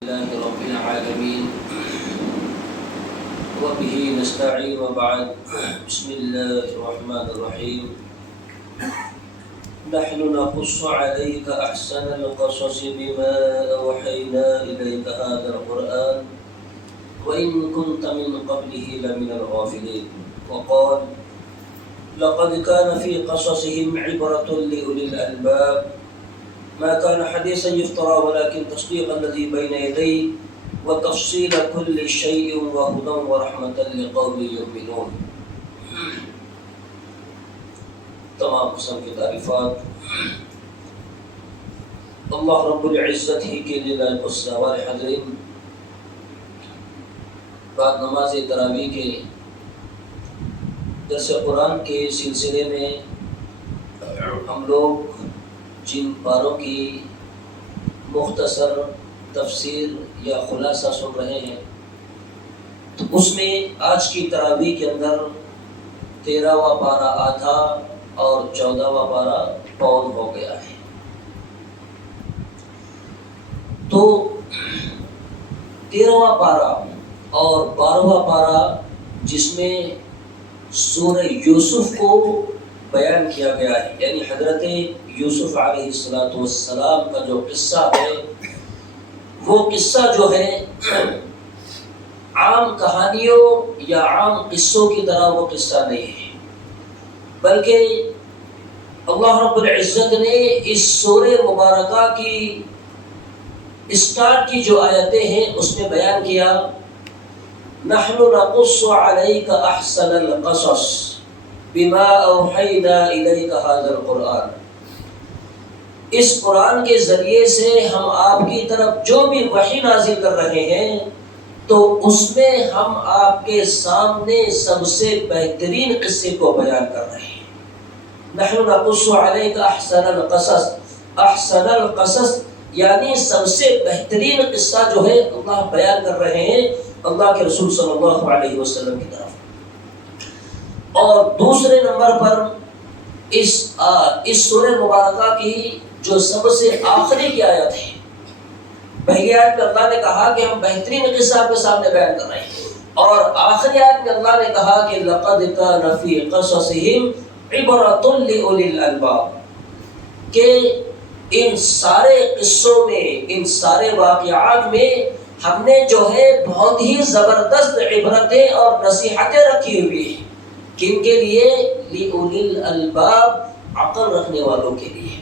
لله رب العالمين وبه نستعين وبعد. بسم الله الرحمن الرحيم. نحن نقص عليك أحسن القصص بما أوحينا إليك هذا القرآن وإن كنت من قبله لمن الغافلين. وقال لقد كان في قصصهم عبرة لأولي الألباب ما كان حديثا يفترى ولكن تصديق الذي بين يديه وتفصيل كل شيء وهدى ورحمة لقوم يؤمنون. تمام قسم کی تعریفات اللہ رب العزت ہی کے لیے لائق السوار. حضرین، بعد نماز تراویح کے درس قرآن کے سلسلے میں ہم لوگ جن پاروں کی مختصر تفسیر یا خلاصہ سن رہے ہیں، تو اس میں آج کی تراویح کے اندر 13واں پارہ آدھا اور 14واں پارہ پون ہو گیا ہے. تو 13واں پارہ اور 12واں پارہ جس میں سورہ یوسف کو بیان کیا گیا ہے، یعنی حضرت یوسف علیہ السلام کا جو قصہ ہے، وہ قصہ جو ہے عام کہانیوں یا عام قصوں کی طرح وہ قصہ نہیں ہے، بلکہ اللہ رب العزت نے اس سورہ مبارکہ کی اسٹارٹ کی جو آیتیں ہیں اس میں بیان کیا نحن نقص علیک احسن القصص بما اوحینا الیک ھذا القرآن. اس قرآن کے ذریعے سے ہم آپ کی طرف جو بھی وحی نازل کر رہے ہیں تو اس میں ہم آپ کے سامنے سب سے بہترین قصے کو بیان کر رہے ہیں. نحن نقص علیک احسن القصص، احسن القصص یعنی سب سے بہترین قصہ جو ہے اللہ بیان کر رہے ہیں اللہ کے رسول صلی اللہ علیہ وسلم کی طرف. اور دوسرے نمبر پر اس سورہ مبارکہ کی جو سب سے آخری کی آیت ہے، پہلی آیت میں اللہ نے کہا کہ ہم بہترین قصہ آپ کے سامنے بیان کر رہے ہیں، اور آخری آیت میں اللہ نے کہا کہ لقد كان في قصصهم عبرة لأولي الألباب، کہ ان سارے قصوں میں، ان سارے واقعات میں ہم نے جو ہے بہت ہی زبردست عبرتیں اور نصیحتیں رکھی ہوئی ہیں. کن کے لیے؟ لِأُولِي الْأَلْبَابِ، عقل رکھنے والوں کے لیے.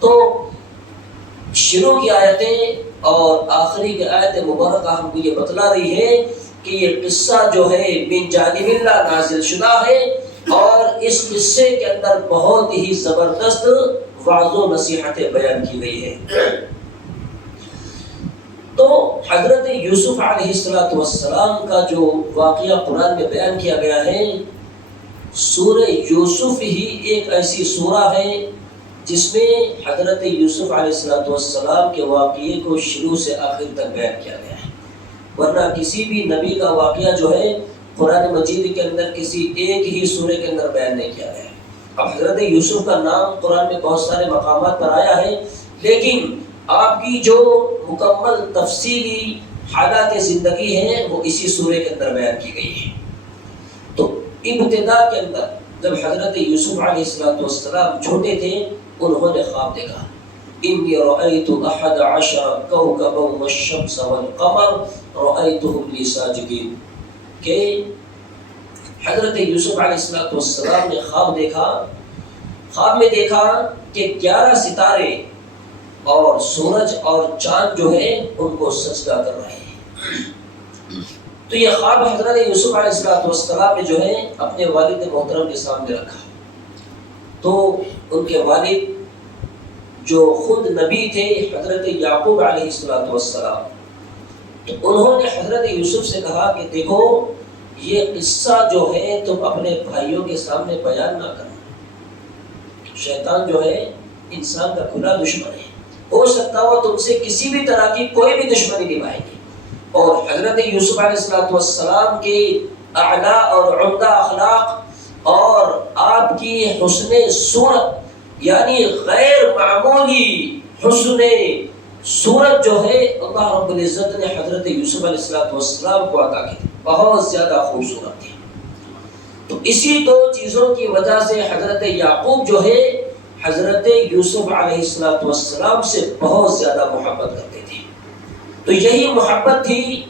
تو شروع کی آیتیں اور آخری کی آیت مبارکہ ہم کو یہ بتلا رہی ہے کہ یہ قصہ جو ہے من جانب اللہ نازل شدہ ہے، اور اس قصے کے اندر بہت ہی زبردست وعظ و نصیحتیں بیان کی گئی ہیں. تو حضرت یوسف علیہ السلام کا جو واقعہ قرآن میں بیان کیا گیا ہے، سورہ یوسف ہی ایک ایسی سورہ ہے جس میں حضرت یوسف علیہ السلام کے واقعے کو شروع سے آخر تک بیان کیا گیا ہے. ورنہ کسی بھی نبی کا واقعہ جو ہے قرآن مجید کے اندر کسی ایک ہی سورہ کے اندر بیان نہیں کیا گیا ہے. اب حضرت یوسف کا نام قرآن میں بہت سارے مقامات پر آیا ہے، لیکن آپ کی جو مکمل تفصیلی حالات زندگی ہیں وہ اسی سورہ کے اندر بیان کی گئی ہے. تو ابتدا کے اندر جب حضرت یوسف علیہ السلام چھوٹے تھے، انہوں نے خواب دیکھا انی رأیت 11 کوکبا والشمس والقمر رأیتهم لی ساجدین، کہ حضرت یوسف علیہ السلام نے خواب میں دیکھا کہ 11 ستارے اور سورج اور چاند جو ہے ان کو سجدہ کر رہے ہیں. تو یہ خواب حضرت یوسف علیہ السلام نے جو ہے اپنے والد محترم کے سامنے رکھا. تو ان کے والد جو خود نبی تھے حضرت یعقوب علیہ السلام، تو انہوں نے حضرت یوسف سے کہا کہ دیکھو یہ قصہ جو ہے تم اپنے بھائیوں کے سامنے بیان نہ کرنا. شیطان جو ہے انسان کا کھلا دشمن ہے، ہو سکتا ہو تم سے کسی بھی طرح کی کوئی بھی دشمنی نبھائے گی. اور حضرت یوسف علیہ السلام کے اعلیٰ اور عمدہ اخلاق اور آپ کی حسن صورت یعنی غیر معمولی حسن صورت جو ہے اللہ رب العزت نے حضرت یوسف علیہ السلام کو عطا کی، بہت زیادہ خوبصورت تھی۔ تو اسی دو چیزوں کی وجہ سے حضرت یعقوب جو ہے حضرت یوسف علیہ السلام سے بہت زیادہ محبت کرتے تھے۔ تو یہی محبت تھی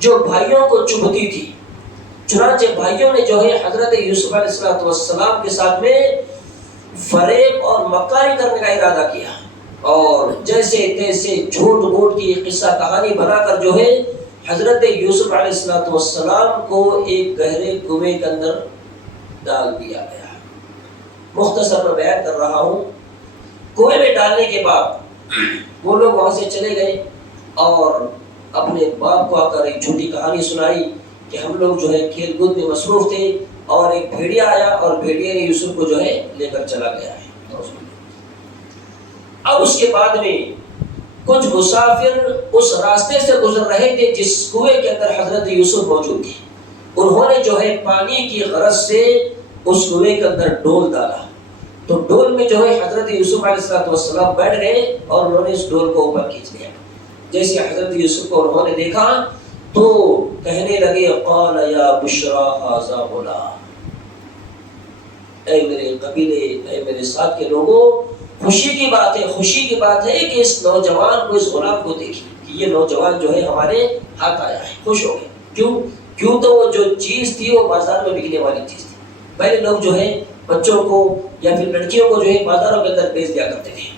جو بھائیوں کو چبھتی تھی، چنانچہ بھائیوں نے جو ہے حضرت یوسف علیہ السلام کے ساتھ میں فریب اور مکاری کرنے کا ارادہ کیا، اور جیسے تیسے جھوٹ موٹ کی قصہ کہانی بنا کر جو ہے حضرت یوسف علیہ السلام کو ایک گہرے کنویں کے اندر ڈال دیا گیا۔ مختصر میں بیان کر رہا ہوں۔ کنویں میں ڈالنے کے بعد وہ لوگ وہاں سے چلے گئے اور اپنے باپ کو آ کر ایک جھوٹی کہانی سنائی کہ ہم لوگ جو ہے کھیل کود میں مصروف تھے اور ایک بھیڑیا آیا اور بھیڑیا نے یوسف کو جو ہے لے کر چلا گیا ہے۔ اب اس کے بعد میں کچھ مسافر اس راستے سے گزر رہے تھے جس کنویں کے اندر حضرت یوسف موجود تھے، انہوں نے جو ہے پانی کی غرض سے اس کنویں کے اندر ڈول ڈالا، تو ڈول میں جو ہے حضرت یوسف علیہ السلام بیٹھ گئے اور انہوں نے اس ڈول کو اوپر کھینچ لیا۔ جیسے حضرت یوسف کو انہوں نے دیکھا تو کہنے لگے قال یا بشرا ھذا غلام، اے میرے قبیلے، اے میرے ساتھ کے لوگوں، خوشی کی بات ہے، خوشی کی بات ہے کہ اس نوجوان کو، اس غلام کو دیکھیں کہ یہ نوجوان جو ہے ہمارے ہاتھ آیا ہے۔ خوش ہو گئے، کیوں تو وہ جو چیز تھی وہ بازار میں بکنے والی چیز تھی۔ پہلے لوگ جو ہے بچوں کو یا پھر لڑکیوں کو جو ہے بازاروں کے اندر بیچ دیا کرتے تھے،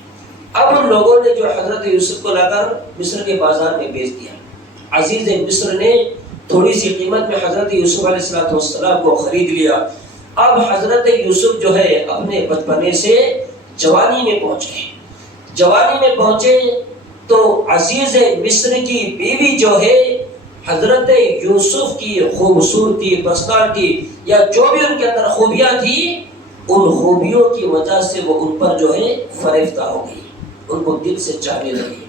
اب ان لوگوں نے جو حضرت یوسف کو لا کر مصر کے بازار میں بیچ دیا۔ عزیز مصر نے تھوڑی سی قیمت میں حضرت یوسف علیہ السلام کو خرید لیا۔ اب حضرت یوسف جو ہے اپنے بچپنے سے جوانی میں پہنچ گئے۔ جوانی میں پہنچے تو عزیز مصر کی بیوی جو ہے حضرت یوسف کی خوبصورتی، پرسنالٹی یا جو بھی ان کے اندر خوبیاں تھی، ان خوبیوں کی وجہ سے وہ ان پر جو ہے فریفتہ ہو گئی، ان کو دل سے چاہنے لگی،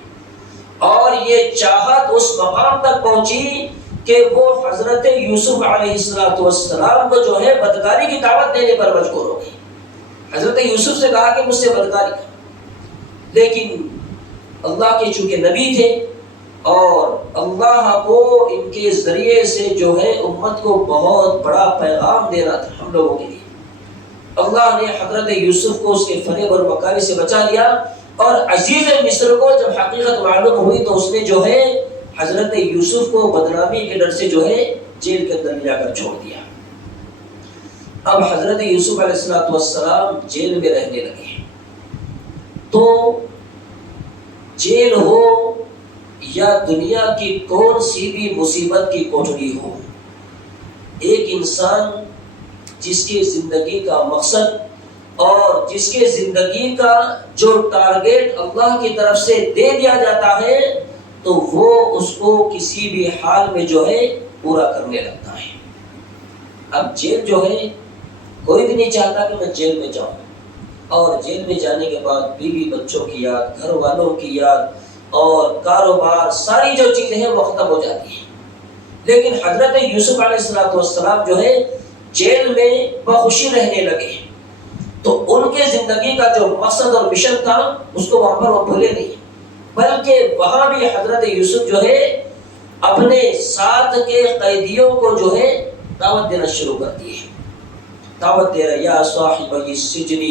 اور یہ چاہت اس مقام تک پہنچی کہ وہ حضرت یوسف علیہ السلام کو جو ہے بدکاری کی دعوت دینے پر مجبور ہو گئی۔ حضرت یوسف سے کہا کہ مجھ سے بدکاری کر، لیکن اللہ کے چونکہ نبی تھے اور اللہ کو ان کے ذریعے سے جو ہے امت کو بہت بڑا پیغام دینا تھا ہم لوگوں کے لیے، اللہ نے حضرت یوسف کو اس کے فریب اور مکاری سے بچا لیا، اور عزیز مصر کو جب حقیقت معلوم ہوئی تو اس نے جو ہے حضرت یوسف کو بدنامی کے ڈر سے جو ہے جیل کے اندر لے کر چھوڑ دیا۔ اب حضرت یوسف علیہ السلام جیل میں رہنے لگے، تو جیل ہو یا دنیا کی کون سی بھی مصیبت کی کوٹڑی ہو، ایک انسان جس کی زندگی کا مقصد اور جس کے زندگی کا جو ٹارگیٹ اللہ کی طرف سے دے دیا جاتا ہے تو وہ اس کو کسی بھی حال میں جو ہے پورا کرنے لگتا ہے۔ اب جیل جو ہے کوئی بھی نہیں چاہتا کہ میں جیل میں جاؤں، اور جیل میں جانے کے بعد بیوی بچوں کی یاد، گھر والوں کی یاد اور کاروبار، ساری جو چیزیں ہیں وہ ختم ہو جاتی ہیں۔ لیکن حضرت یوسف علیہ السلام جو ہے جیل میں بخوشی رہنے لگے، تو ان کے زندگی کا جو مقصد اور مشن تھا اس کو وہاں پر وہ بھولے نہیں، بلکہ وہاں بھی حضرت یوسف جو ہے اپنے ساتھ کے قیدیوں کو جو ہے دعوت دینا شروع کر دی ہے۔ دعوت دے رہے یا صاحب السجن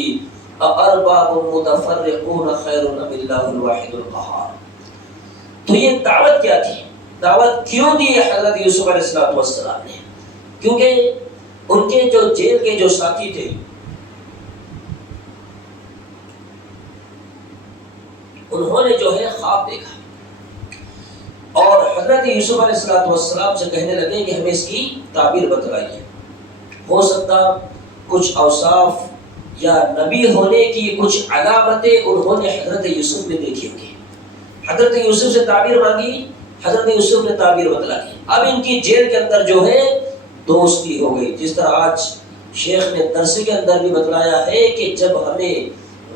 ارباب متفرقون خیر ام اللہ الواحد القہار۔ تو یہ دعوت کیا تھی؟ دعوت کیوں دی حضرت یوسف علیہ السلام نے؟ کیونکہ ان کے جو جیل کے جو ساتھی تھے انہوں نے جو ہے خواب دیکھا اور حضرت یوسف علیہ السلام سے کہنے لگے کہ ہمیں اس کی تعبیر بتلائیے، ہو سکتا کچھ اوصاف یا نبی ہونے کی کچھ علامتیں انہوں نے حضرت یوسف میں دیکھی ہوگی۔ حضرت یوسف سے تعبیر مانگی، حضرت یوسف نے تعبیر بتلا دی۔ اب ان کی جیل کے اندر جو ہے دوستی ہو گئی، جس طرح آج شیخ نے درس کے اندر بھی بتلایا ہے کہ جب ہمیں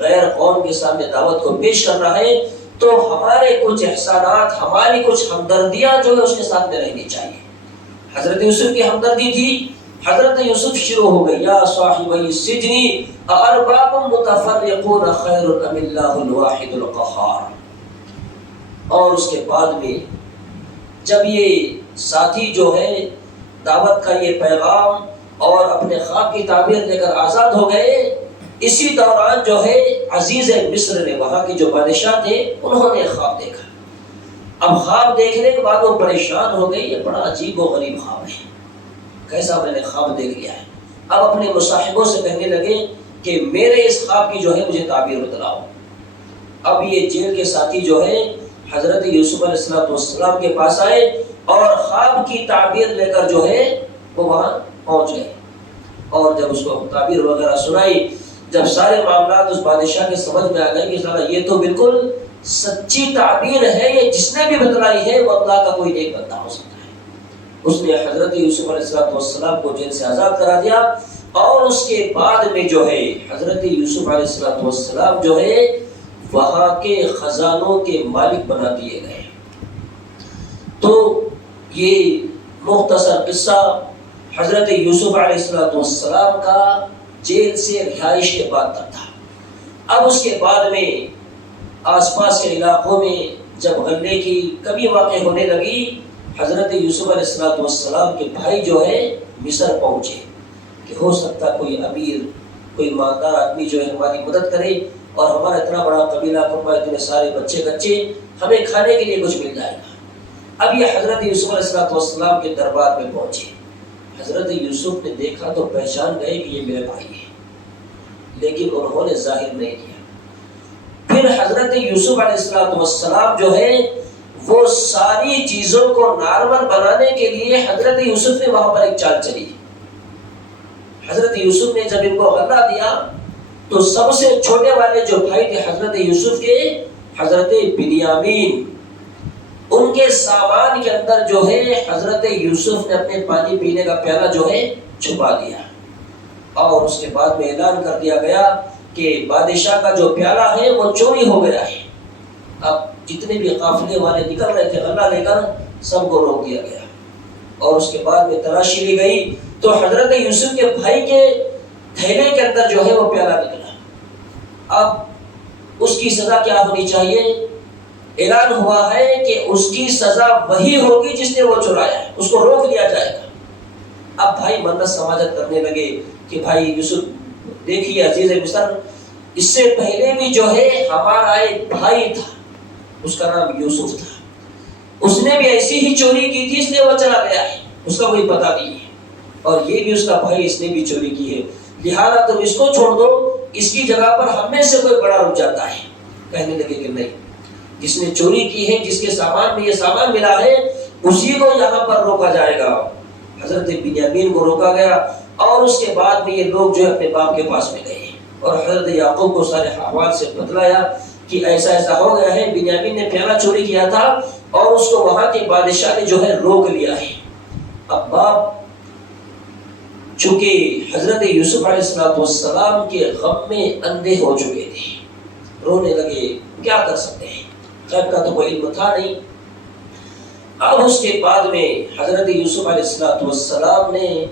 غیر قوم کے سامنے دعوت کو پیش کرنا ہے تو ہمارے کچھ احسانات، ہماری کچھ ہمدردیاں جو ہے اس کے ساتھ میں رہنی چاہیے۔ حضرت یوسف کی ہمدردی تھی، حضرت یوسف شروع ہو گئی یا صاحب السجن ارباب متفرقون خیر ام اللہ الواحد القہار۔ اور اس کے بعد میں جب یہ ساتھی جو ہے دعوت کا یہ پیغام اور اپنے خواب کی تعبیر لے کر آزاد ہو گئے، اسی دوران جو ہے عزیز مصر نے، وہاں کے جو بادشاہ تھے، انہوں نے خواب دیکھا۔ اب خواب دیکھنے کے بعد وہ پریشان ہو گئی، یہ بڑا عجیب و غریب خواب ہے، کیسا میں نے خواب دیکھ لیا ہے۔ اب اپنے مصاحبوں سے کہنے لگے کہ میرے اس خواب کی جو ہے مجھے تعبیر بتلاؤ۔ اب یہ جیل کے ساتھی جو ہے حضرت یوسف علیہ السلام کے پاس آئے اور خواب کی تعبیر لے کر جو ہے وہ وہاں پہنچ گئے، اور جب اس کو تعبیر وغیرہ سنائی، جب سارے معاملات اس بادشاہ کے سمجھ میں آ گئے کہ سارا یہ تو بالکل سچی تعبیر ہے، یہ جس نے بھی بتلائی ہے وہ اللہ کا کوئی نیک بندہ ہو سکتا ہے۔ اس نے حضرت یوسف علیہ السلام کو جیل سے آزاد کرا دیا، اور اس کے بعد میں جو ہے حضرت یوسف علیہ السلام جو ہے وہاں کے خزانوں کے مالک بنا دیے گئے۔ تو یہ مختصر قصہ حضرت یوسف علیہ السلام کا جیل سے رہائش کے بعد تک تھا۔ اب اس کے بعد میں آس پاس کے علاقوں میں جب غلے کی کمی واقع ہونے لگی، حضرت یوسف علیہ السلام کے بھائی جو ہے مصر پہنچے کہ ہو سکتا کوئی امیر، کوئی مالدار آدمی جو ہے ہماری مدد کرے، اور ہمارا اتنا بڑا قبیلہ قربا، اتنے سارے بچے کچے، ہمیں کھانے کے لیے کچھ مل جائے گا۔ اب یہ حضرت یوسف علیہ السلام کے دربار میں پہنچے۔ حضرت یوسف نے دیکھا تو پہچان گئے کہ یہ میرے بھائی ہیں، لیکن انہوں نے ظاہر نہیں کیا۔ پھر حضرت یوسف علیہ السلام جو ہے وہ ساری چیزوں کو نارمل بنانے کے لیے حضرت یوسف نے وہاں پر ایک چال چلی۔ حضرت یوسف نے جب ان کو غلہ دیا تو سب سے چھوٹے والے جو بھائی تھے حضرت یوسف کے، حضرت بنیامین، ان کے سامان کے اندر جو ہے حضرت یوسف نے اپنے پانی پینے کا پیالہ جو ہے چھپا دیا، اور اس کے بعد میں اعلان کر دیا گیا کہ بادشاہ کا جو پیالہ ہے وہ چوری ہو گیا ہے۔ اب جتنے بھی قافلے والے نکل رہے تھے غلہ لے کر، سب کو روک دیا گیا، اور اس کے بعد میں تلاشی لی گئی تو حضرت یوسف کے بھائی کے تھیلے کے اندر جو ہے وہ پیالہ نکلا۔ اب اس کی سزا کیا ہونی چاہیے؟ اعلان ہوا ہے کہ اس کی سزا وہی ہوگی جس نے وہ چرایا ہے، اس کو روک لیا جائے گا۔ اب بھائی منت سماجت کرنے لگے کہ بھائی یوسف دیکھیے عزیز مصر، اس سے پہلے بھی جو ہے ہمارا ایک بھائی تھا، اس کا نام یوسف تھا، اس نے بھی ایسی ہی چوری کی تھی، اس لیے وہ چلا گیا ہے، اس کا کوئی پتہ نہیں ہے، اور یہ بھی اس کا بھائی، اس نے بھی چوری کی ہے، لہٰذا تم اس کو چھوڑ دو، اس کی جگہ پر ہم میں سے کوئی بڑا رک جاتا ہے۔ کہنے لگے کہ نہیں، جس نے چوری کی ہے، جس کے سامان میں یہ سامان ملا ہے، اسی کو یہاں پر روکا جائے گا۔ حضرت بنیامین کو روکا گیا، اور اس کے بعد میں یہ لوگ جو ہے اپنے باپ کے پاس میں گئے اور حضرت یعقوب کو سارے احوال سے بتلایا کہ ایسا ایسا ہو گیا ہے، بنیامین نے پیالہ چوری کیا تھا اور اس کو وہاں کے بادشاہ نے جو ہے روک لیا ہے۔ اب باپ چونکہ حضرت یوسف علیہ السلام کے غم میں اندھے ہو چکے تھے، رونے لگے، کیا کر سکتے ہیں، غیب کا تو کوئی علم تھا نہیں۔ اب اس کے بعد میں حضرت یوسف علیہ السلام نے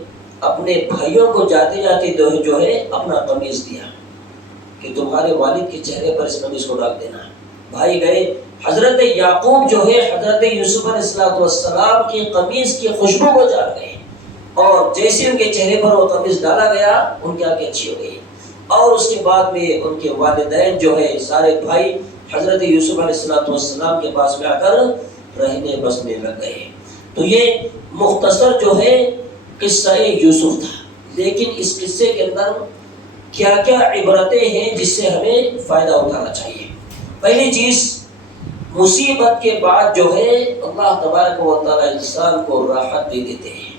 اپنے بھائیوں کو جاتے جاتے جو ہے اپنا قمیص دیا کہ تمہارے والد کے چہرے پر اس قمیص کو ڈال دینا۔ بھائی گئے، حضرت یعقوب جو ہے حضرت یوسف علیہ السلام کی قمیص کی خوشبو کو جان گئے، اور جیسے ان کے چہرے پر وہ قمیص ڈالا گیا ان کی آنکھیں اچھی ہو گئی، اور اس کے بعد میں ان کے والدین جو ہے سارے بھائی حضرت یوسف علیہ السلام کے پاس میں آ کر رہنے بسنے لگ گئے۔ تو یہ مختصر جو ہے قصہ یوسف تھا، لیکن اس قصے کے اندر کیا کیا عبرتیں ہیں جس سے ہمیں فائدہ اٹھانا چاہیے۔ پہلی چیز، مصیبت کے بعد جو ہے اللہ تبارک و تعالی انسان کو راحت دے دیتے ہیں۔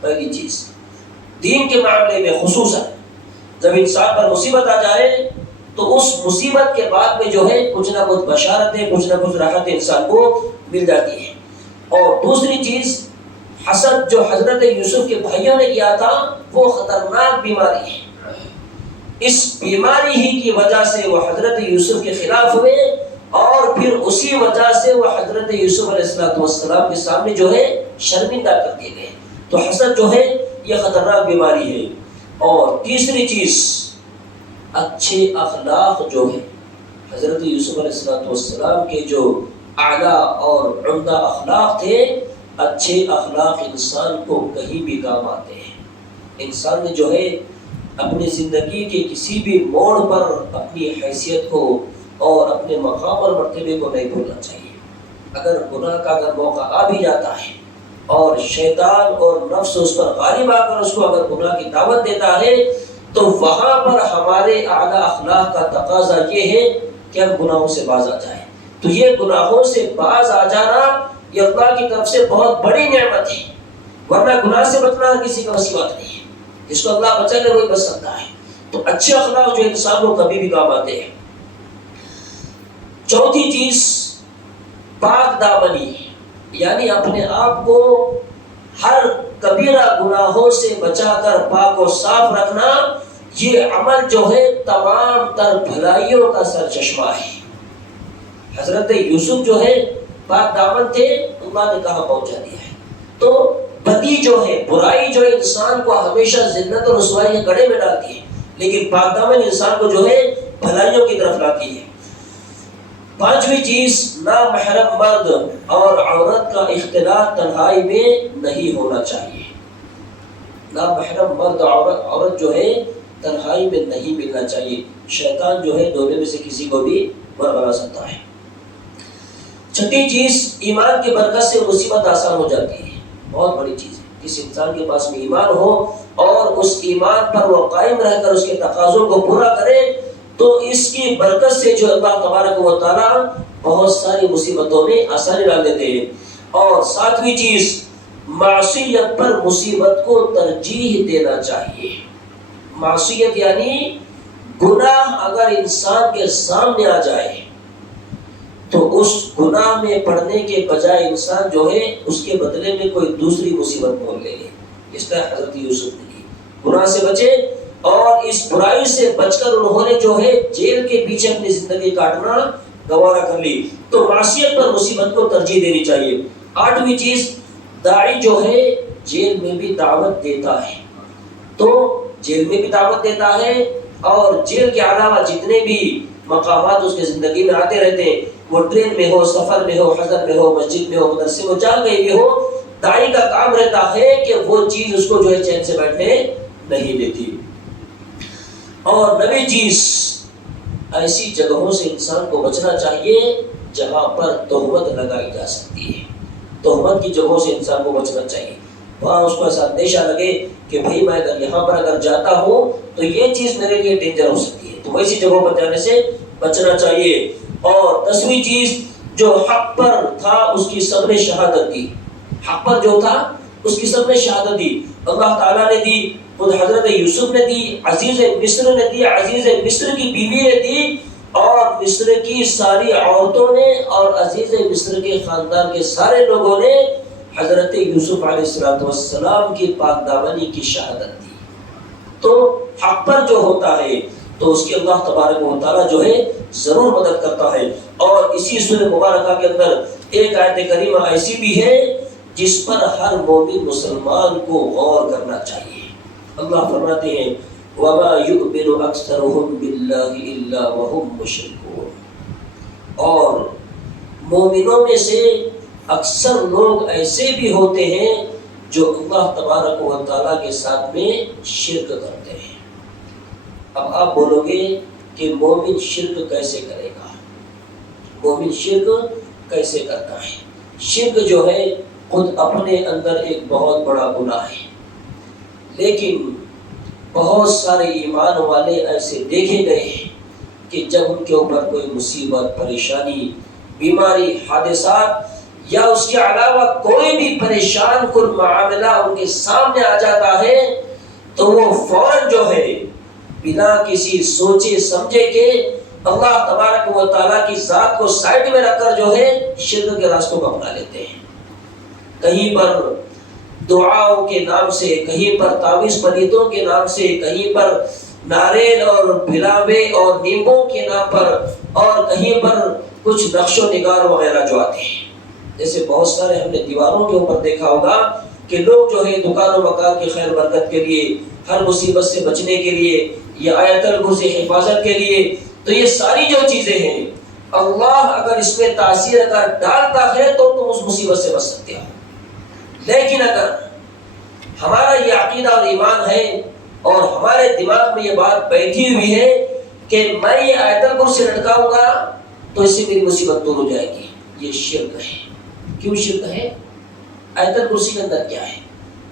پہلی چیز دین کے معاملے میں خصوصاً جب انسان پر مصیبت آ جائے تو اس مصیبت کے بعد میں جو ہے کچھ نہ کچھ بشارتیں، کچھ نہ کچھ راحتیں انسان کو مل جاتی ہیں۔ اور دوسری چیز، حسد جو حضرت یوسف کے بھائیوں نے کیا تھا وہ خطرناک بیماری ہے، اس بیماری ہی کی وجہ سے وہ حضرت یوسف کے خلاف ہوئے، اور پھر اسی وجہ سے وہ حضرت یوسف علیہ السلام کے سامنے جو ہے شرمندہ کر دیے گئے۔ تو حسد جو ہے یہ خطرناک بیماری ہے۔ اور تیسری چیز، اچھے اخلاق جو ہے حضرت یوسف علیہ السلام کے جو اعلیٰ اور عمدہ اخلاق تھے، اچھے اخلاق انسان کو کہیں بھی کام آتے ہیں۔ انسان نے جو ہے اپنی زندگی کے کسی بھی موڑ پر اپنی حیثیت کو اور اپنے مقام اور مرتبے کو نہیں بھولنا چاہیے۔ اگر گناہ کا اگر موقع آ بھی جاتا ہے اور شیطان اور نفس اس پر غالب آ کر اس کو اگر گناہ کی دعوت دیتا ہے، تو وہاں پر ہمارے اعلیٰ اخلاق کا تقاضا یہ ہے کہ ہم گناہوں سے باز آ جائیں۔ تو یہ گناہوں سے باز آ جانا یہ اللہ کی طرف سے بہت بڑی نعمت ہے، ورنہ گناہ سے بچنا کسی کا بس کی بات نہیں ہے۔ جس کو اللہ بچا لے وہی بچ سکتا ہے۔ تو اچھے اخلاق جو انسان کو کبھی بھی کام آتے ہیں۔ چوتھی چیز پاک دامنی، یعنی اپنے آپ کو ہر کبیرہ گناہوں سے بچا کر پاک و صاف رکھنا، یہ عمل جو ہے تمام تر بھلائیوں کا سرچشمہ ہے۔ حضرت یوسف جو ہے پاک دامن تھے، اللہ نے کہاں پہنچا دیا ہے۔ تو بدی جو ہے، برائی جو ہے انسان کو ہمیشہ ذلت اور رسوائی کے گڑھے میں ڈالتی ہے، لیکن پاک دامن انسان کو جو ہے بھلائیوں کی طرف لاتی ہے۔ پانچویں چیز نامحرم مرد اور عورت کا اختلاط تنہائی میں نہیں ہونا چاہیے۔ نامحرم مرد عورت جو ہے تنہائی میں نہیں ملنا چاہیے۔ شیطان جو ہے دونوں میں سے کسی کو بھی بنا سکتا ہے۔ چھٹی چیز ایمان کی برکت سے مصیبت آسان ہو جاتی ہے، بہت بڑی چیز ہے۔ کسی انسان کے پاس میں ایمان ہو اور اس ایمان پر وہ قائم رہ کر اس کے تقاضوں کو پورا کرے، تو اس کی برکت سے جو اللہ تبارک و تعالیٰ بہت ساری مصیبتوں میں آسانی ڈال دیتے ہیں۔ اور ساتویں چیز معصیت پر مصیبت کو ترجیح دینا چاہیے۔ معصیت یعنی گناہ اگر انسان کے سامنے آ جائے تو اس گناہ میں پڑنے کے بجائے انسان جو ہے اس کے بدلے میں کوئی دوسری مصیبت مول لے لے، اس طرح حضرت یوسف نے کی۔ گناہ سے بچے اور اس برائی سے بچ کر انہوں نے جو ہے جیل کے پیچھے اپنی زندگی کاٹنا گوارا کر لی۔ تو معصیت پر مصیبت کو ترجیح دینی چاہیے۔ آٹھویں چیز داعی جو ہے جیل میں بھی دعوت دیتا ہے، تو جیل میں بھی دعوت دیتا ہے اور جیل کے علاوہ جتنے بھی مقامات اس کے زندگی میں آتے رہتے ہیں، وہ ٹرین میں ہو، سفر میں ہو، حضر میں ہو، مسجد میں ہو، مدرسے میں جہاں کہیں بھی ہو، داعی کا کام رہتا ہے کہ وہ چیز اس کو جو ہے چین سے بیٹھنے نہیں دیتی۔ اور نویں چیز ایسی جگہوں سے انسان کو بچنا چاہیے جہاں پر تہمت لگائی جا سکتی ہے۔ تہمت کی جگہوں سے انسان کو بچنا چاہیے، وہاں اس کو ایسا اندیشہ لگے کہ بھائی میں اگر یہاں پر اگر جاتا ہوں تو یہ چیز میرے لیے ڈینجر ہو سکتی ہے، تو ویسی جگہوں پر جانے سے بچنا چاہیے۔ اور 10ویں چیز جو حق پر تھا اس کی سب نے شہادت دی، حق پر جو تھا اس کی سب نے شہادت دی، اللہ تعالیٰ نے دی، خود حضرت یوسف نے دی، عزیز مصر نے دی، عزیز مصر کی بیوی نے دی، اور مصر کی ساری عورتوں نے اور عزیز مصر کے خاندان کے سارے لوگوں نے حضرت یوسف علیہ السلام کی پاک دامنی کی شہادت دی۔ تو حق پر جو ہوتا ہے تو اس کی اللہ تبارک و تعالیٰ جو ہے ضرور مدد کرتا ہے۔ اور اسی سورہ مبارکہ کے اندر ایک آیت کریمہ ایسی بھی ہے جس پر ہر مومن مسلمان کو غور کرنا چاہیے۔ اللہ فرماتے ہیں وَمَا يُؤْمِنُ أَكْثَرُهُمْ بِاللَّهِ إِلَّا وَهُمْ مُشْرِكُونَ، اور مومنوں میں سے اکثر لوگ ایسے بھی ہوتے ہیں جو اللہ تبارک و تعالیٰ کے ساتھ میں شرک کرتے ہیں۔ اب آپ بولو گے کہ مومن شرک کیسے کرے گا؟ مومن شرک کیسے کرتا ہے؟ شرک جو ہے خود اپنے اندر ایک بہت بڑا گناہ ہے، لیکن بہت سارے ایمان والے ایسے دیکھے گئے ہیں کہ جب ان کے اوپر کوئی مصیبت، پریشانی، بیماری، حادثات یا اس کے علاوہ کوئی بھی پریشان کن معاملہ ان کے سامنے آ جاتا ہے تو وہ فوراً جو ہے بنا کسی سوچے سمجھے کہ اللہ تبارک و تعالیٰ کی ذات کو سائڈ میں رکھ کر جو ہے شرک کے راستوں کو اپنا لیتے ہیں۔ کہیں پر دعاؤں کے نام سے، کہیں پر تعویذ پلیتوں کے نام سے، کہیں پر ناریل اور بھلاوے اور نیمبوں کے نام پر، اور کہیں پر کچھ نقش و نگار وغیرہ جو آتے ہیں۔ جیسے بہت سارے ہم نے دیواروں کے اوپر دیکھا ہوگا کہ لوگ جو ہے دکان و مکان کی خیر برکت کے لیے، ہر مصیبت سے بچنے کے لیے یا آیت الکرسی حفاظت کے لیے، تو یہ ساری جو چیزیں ہیں اللہ اگر اس میں تاثیر اگر ڈالتا ہے تو تم اس مصیبت سے بچ سکتے ہو. لیکن اگر ہمارا یہ عقیدہ اور ایمان ہے اور ہمارے دماغ میں یہ بات بیٹھی ہوئی ہے کہ میں یہ آیت الکرسی لٹکاؤں گا تو اس سے میری مصیبت دور ہو جائے گی، یہ شرک ہے. کیوں شرک ہے؟ آیت الکرسی کے اندر کیا ہے؟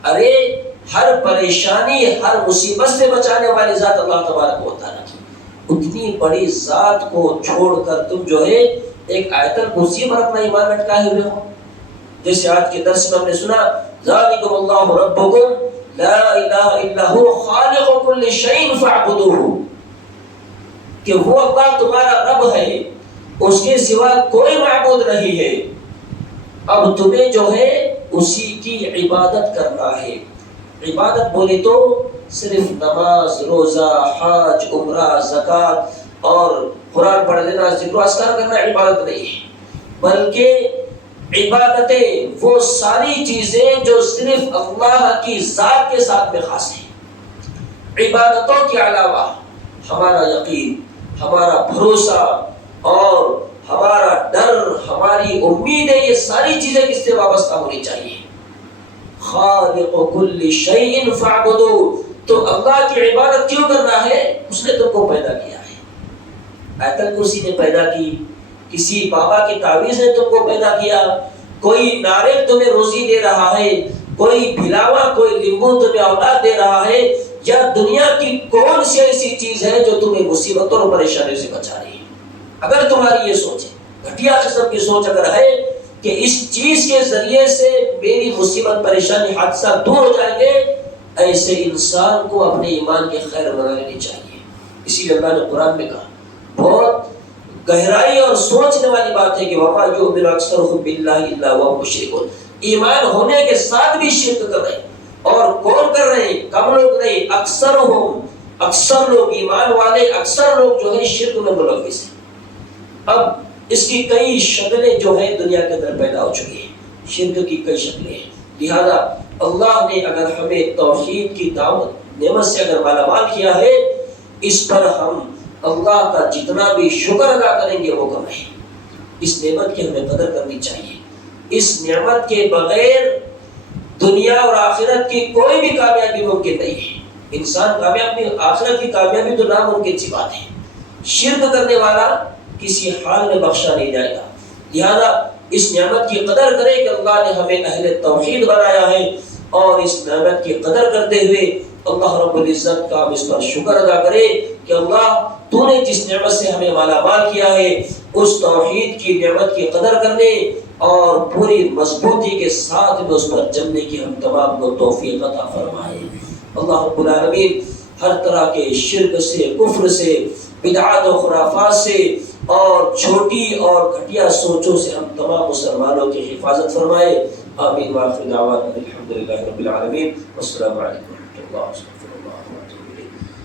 ارے ہر پریشانی ہر مصیبت سے بچانے والی ذات اللہ تبارک و تعالیٰ کی، اتنی بڑی ذات کو چھوڑ کر تم جو ہے ایک آیت الکرسی پر اپنا ایمان لٹکائے ہوئے ہو. جیسے آج کے درس میں ہم نے سنا ذالکم اللہ ربکم لا الہ الا هو خالق کل شیء فاعبدوہ، کہ وہ اللہ تمہارا رب ہے، اس کے سوا کوئی معبود نہیں ہے، اب تمہیں جو ہے اسی کی عبادت کرنا ہے. عبادت بولی تو صرف نماز، روزہ، حج، عمرہ، زکوٰۃ اور قرآن پڑھ لینا، ذکر و اذکار کرنا عبادت نہیں ہے، بلکہ عبادتیں وہ ساری چیزیں جو صرف اللہ کی ذات کے ساتھ میں خاص ہیں. عبادتوں کے علاوہ ہمارا یقین، ہمارا بھروسہ اور ہمارا ڈر، ہماری امیدیں، یہ ساری چیزیں کس سے وابستہ ہونی چاہیے؟ خالق کل شیء فاعبدوہ. تو اللہ کی عبادت کیوں کرنا ہے؟ اس نے تم کو پیدا کیا ہے. آیت الکرسی نے پیدا کی، کسی بابا کی تعویذ نے تم کو پیدا کیا، کوئی نارنگ تمہیں روزی دے رہا ہے، کوئی بھلاوا، کوئی لیمبو تمہیں اولاد دے رہا ہے، یا دنیا کی کون سی ایسی چیز ہے جو تمہیں مصیبتوں اور پریشانیوں سے بچا رہی ہے؟ اگر تمہاری یہ سوچ ہے، گھٹیا قسم کی سوچ اگر ہے کہ اس چیز کے ذریعے سے میری مصیبت، پریشانی، حادثہ دور ہو جائیں گے، ایسے انسان کو اپنے ایمان کی خیر بنا لینی چاہیے. اسی لیے اللہ نے قرآن میں کہا، بہت گہرائی اور سوچنے والی بات ہے کہ وَمَا يُؤْمِنُ أَكْثَرُهُم بِاللَّهِ إِلَّا وَهُمْ مُشْرِكُونَ. ایمان ہونے کے ساتھ بھی شرک کر رہے ہیں. اور کون کر رہے ہیں؟ کم لوگ نہیں، اکثر لوگ، ایمان والے اکثر لوگ جو ہے شرک میں ملوث ہیں. اب اس کی کئی شکلیں جو ہیں دنیا کے اندر پیدا ہو چکی ہیں، شرک کی کئی شکلیں ہیں. لہذا اللہ نے اگر ہمیں توحید کی دعوت نعمت سے اگر مالا مال کیا ہے، اس پر ہم اللہ کا جتنا بھی شکر ادا کریں گے وہ کم ہے. اس نعمت کی ہمیں قدر کرنی چاہیے. اس نعمت کے بغیر دنیا اور آخرت کی کوئی بھی کامیابی ممکن نہیں ہے. انسان کامیابی، آخرت کی کامیابی تو ناممکن سی بات ہے. شرک کرنے والا کسی حال میں بخشا نہیں جائے گا. لہذا اس نعمت کی قدر کرے کہ اللہ نے ہمیں اہل توحید بنایا ہے، اور اس نعمت کی قدر کرتے ہوئے اللہ رب العزت کا ہم اس پر شکر ادا کرے کہ اللہ تو نے جس نعمت سے ہمیں مالا مال کیا ہے، اس توحید کی نعمت کی قدر کرنے اور پوری مضبوطی کے ساتھ میں اس پر جمنے کی ہم تمام کو توفیق عطا فرمائے. اللہ رب العالمین ہر طرح کے شرک سے، کفر سے، بدعات و خرافات سے اور چھوٹی اور گھٹیا سوچوں سے ہم تمام مسلمانوں کی حفاظت فرمائے. آمین. وآخر دعوانا الحمدللہ رب العالمین. والسلام علیکم ورحمۃ اللہ وبرکاتہ.